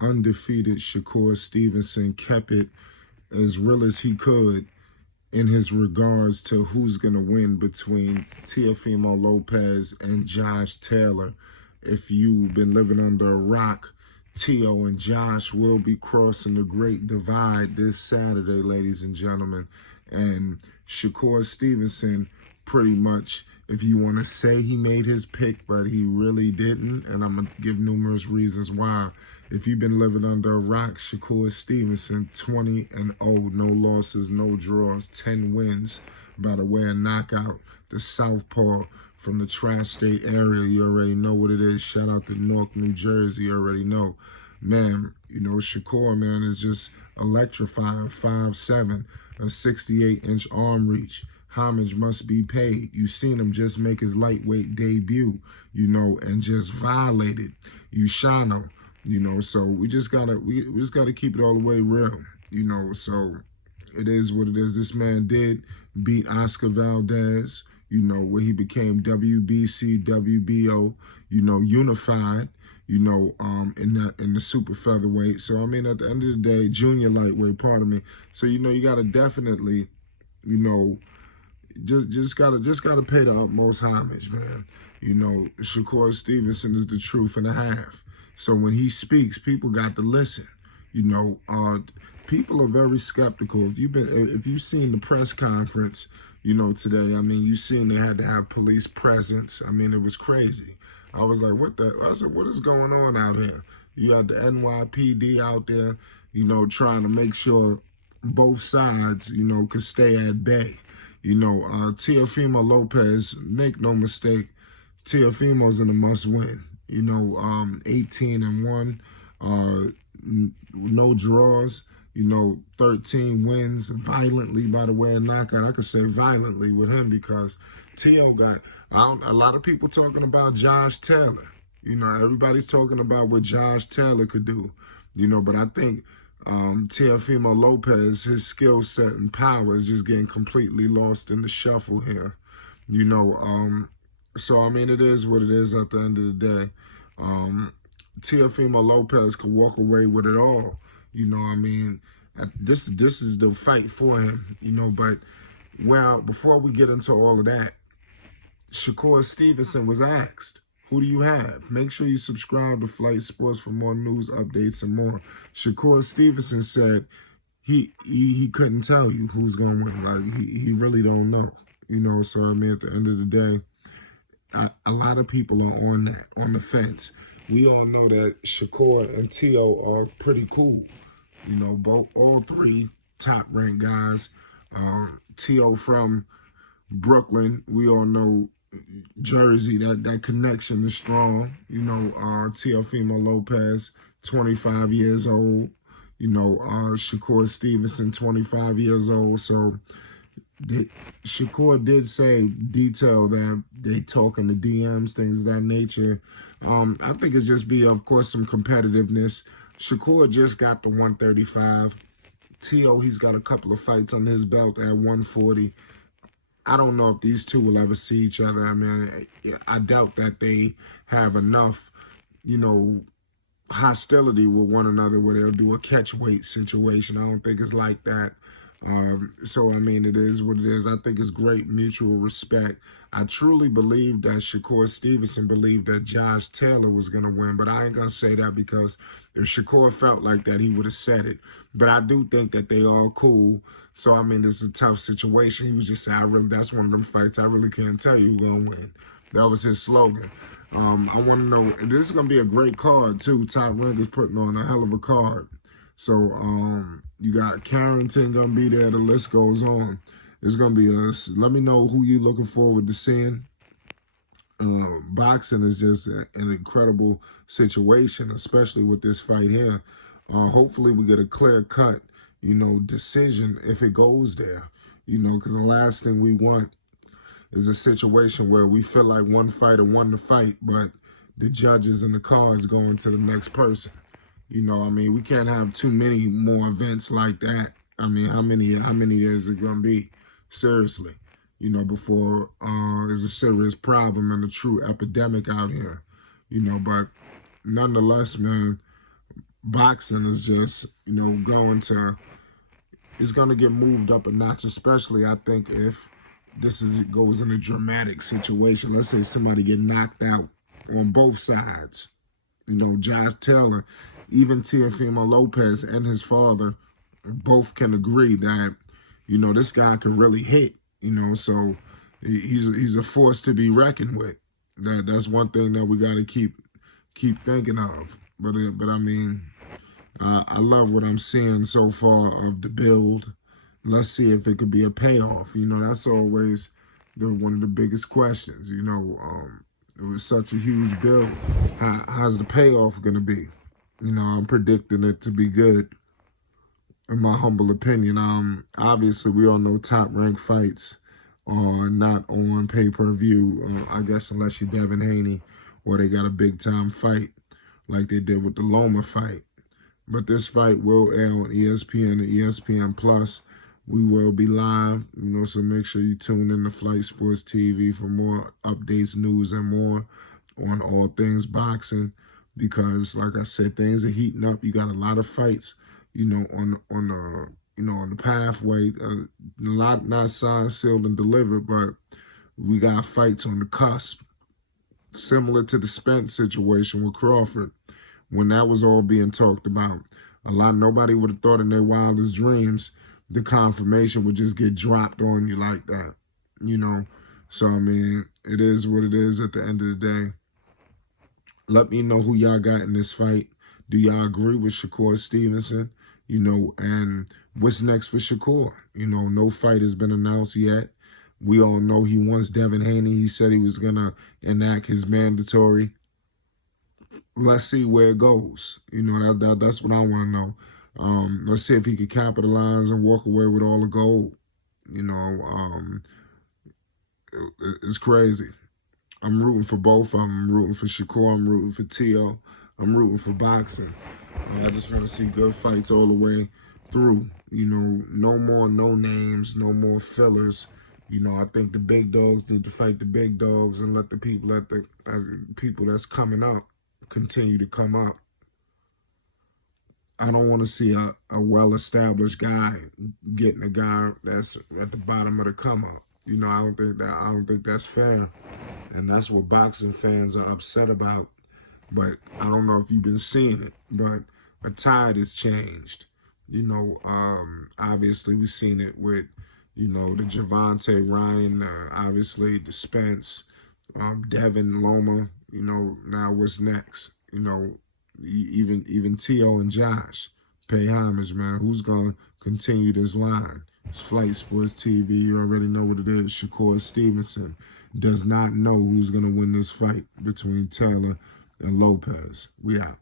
undefeated Shakur Stevenson kept it as real as he could in his regards to who's going to win between Teofimo Lopez and Josh Taylor. If you've been living under a rock, Teo and Josh will be crossing the Great Divide this Saturday, ladies and gentlemen. And Shakur Stevenson, pretty much, if you want to say he made his pick, but he really didn't, and I'm going to give numerous reasons why. If you've been living under a rock, Shakur Stevenson, 20-0, no losses, no draws, 10 wins by the way of knockout. The Southpaw from the Tri-State area, you already know what it is. Shout out to Newark, New Jersey, you already know. Man, you know, Shakur, man, is just electrifying. 5'7", a 68-inch arm reach. Homage must be paid. You've seen him just make his lightweight debut, you know, and just violated Ushano. You know, so we just gotta keep it all the way real. You know, so it is what it is. This man did beat Oscar Valdez, you know, where he became WBC, WBO, you know, unified, you know, in the super featherweight. So I mean, at the end of the day, junior lightweight, pardon me. So you know, you gotta definitely, you know, just gotta pay the utmost homage, man. You know, Shakur Stevenson is the truth and a half. So when he speaks, people got to listen. You know, people are very skeptical. If you've seen the press conference, you know, today, I mean, you seen they had to have police presence. I mean, it was crazy. I was like, I said, what is going on out here? You had the NYPD out there, you know, trying to make sure both sides, you know, could stay at bay. You know, Teofimo Lopez, make no mistake, Teofimo's in a must-win. You know, 18-1, no draws, you know, 13 wins, violently by the way of knockout. I could say violently with him because Teo got, a lot of people talking about Josh Taylor. You know, everybody's talking about what Josh Taylor could do, you know, but I think Teofimo Lopez, his skill set and power is just getting completely lost in the shuffle here, you know. So, I mean, it is what it is at the end of the day. Teofimo Lopez could walk away with it all. You know, I mean, this is the fight for him, you know. But, well, before we get into all of that, Shakur Stevenson was asked, who do you have? Make sure you subscribe to Flight Sports for more news, updates, and more. Shakur Stevenson said he couldn't tell you who's going to win. Like, he really don't know. You know, so, I mean, at the end of the day, a lot of people are on the fence. We all know that Shakur and Teo are pretty cool. You know, all three top-ranked guys. Teo from Brooklyn. We all know Jersey. That connection is strong. You know, Teofimo Lopez, 25 years old. You know, Shakur Stevenson, 25 years old. So Shakur did say, detail that they talk in the DMs, things of that nature. I think it's just be, of course, some competitiveness. Shakur just got the 135. Teo, he's got a couple of fights under his belt at 140. I don't know if these two will ever see each other. I mean, I doubt that they have enough, you know, hostility with one another where they'll do a catch weight situation. I don't think it's like that. So, I mean, it is what it is. I think it's great mutual respect. I truly believe that Shakur Stevenson believed that Josh Taylor was going to win, but I ain't going to say that because if Shakur felt like that, he would have said it. But I do think that they are cool. So, I mean, it's a tough situation. He was just saying, that's one of them fights. I really can't tell you who's going to win. That was his slogan. I want to know, this is going to be a great card, too. Top Rank is putting on a hell of a card. So, you got Carrington going to be there. The list goes on. It's going to be us. Let me know who you're looking forward to seeing. Boxing is just an incredible situation, especially with this fight here. Hopefully we get a clear-cut, you know, decision if it goes there. You know, because the last thing we want is a situation where we feel like one fighter won the fight, but the judges and the cards going to the next person. You know, I mean, we can't have too many more events like that. I mean, how many is it gonna be? Seriously, you know, before there's a serious problem and a true epidemic out here. You know, but nonetheless, man, boxing is just, it's going to get moved up a notch, especially I think if goes in a dramatic situation. Let's say somebody get knocked out on both sides. Josh Taylor, even Teofimo Lopez and his father both can agree that, this guy could really hit, so he's a force to be reckoned with. That's one thing that we got to keep thinking of. But I mean, I love what I'm seeing so far of the build. Let's see if it could be a payoff. That's always one of the biggest questions. It was such a huge build. How's the payoff going to be? I'm predicting it to be good, in my humble opinion. Obviously, we all know top-ranked fights are not on pay-per-view, I guess, unless you're Devin Haney or they got a big-time fight like they did with the Loma fight. But this fight will air on ESPN and ESPN Plus. We will be live, so make sure you tune in to Flight Sports TV for more updates, news, and more on all things boxing. Because, like I said, things are heating up. You got a lot of fights, on the pathway. A lot not signed, sealed, and delivered, but we got fights on the cusp, similar to the Spence situation with Crawford. When that was all being talked about, nobody would have thought in their wildest dreams the confirmation would just get dropped on you like that, So, I mean, it is what it is at the end of the day. Let me know who y'all got in this fight. Do y'all agree with Shakur Stevenson? And what's next for Shakur? No fight has been announced yet. We all know he wants Devin Haney. He said he was going to enact his mandatory. Let's see where it goes. That's what I want to know. Let's see if he could capitalize and walk away with all the gold. It's crazy. I'm rooting for both of them. I'm rooting for Shakur. I'm rooting for Teo. I'm rooting for boxing. I just want to see good fights all the way through. No more no names, no more fillers. I think the big dogs need to fight the big dogs and let the people that's coming up continue to come up. I don't want to see a well-established guy getting a guy that's at the bottom of the come up. I don't think that's fair, and that's what boxing fans are upset about. But I don't know if you've been seeing it, but a tide has changed. Obviously we've seen it with, the Javante Ryan, obviously the Spence, Devin Loma. Now what's next? Even Teo and Josh, pay homage, man. Who's going to continue this line? It's Flight Sports TV. You already know what it is. Shakur Stevenson does not know who's going to win this fight between Taylor and Lopez. We out.